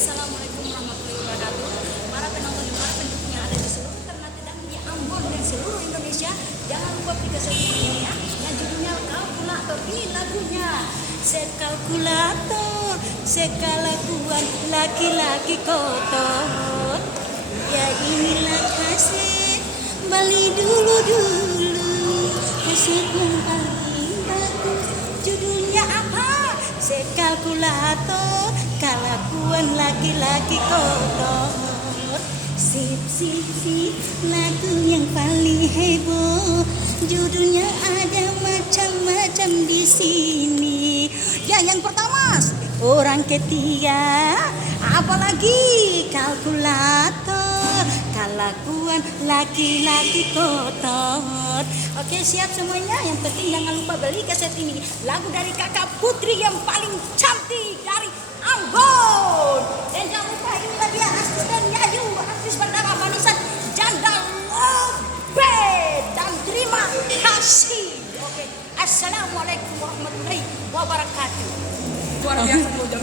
Assalamualaikum warahmatullahi wabarakatuh. Para penonton dan para pendukung yang ada di seluruh Ternate dan di Ambon dan seluruh Indonesia, jangan lupa aplikasi ini ya. Yang judulnya Kalkulator. Ini lagunya. Sekalkulator, sekalakuan laki-laki kotor. Ya inilah hasil beli dulu hasil yang paling bagus. Judulnya apa? Sekalkulator, kelakuan laki-laki kotor. Sip, lagu yang paling heboh. Judulnya ada macam-macam di sini. Ya, yang pertama orang ketiga, apalagi kalkulator, kelakuan laki-laki kotor. Oke, siap semuanya. Yang penting jangan lupa beli kaset ini. Lagu dari kakak Putri yang paling cantik dari Ambon. Dan jangan lupa inilah dia Astu dan Yayu, artis bernama Manisan Janda Lobe. Dan terima kasih. Oke, assalamualaikum warahmatullahi wabarakatuh. Luar biasa.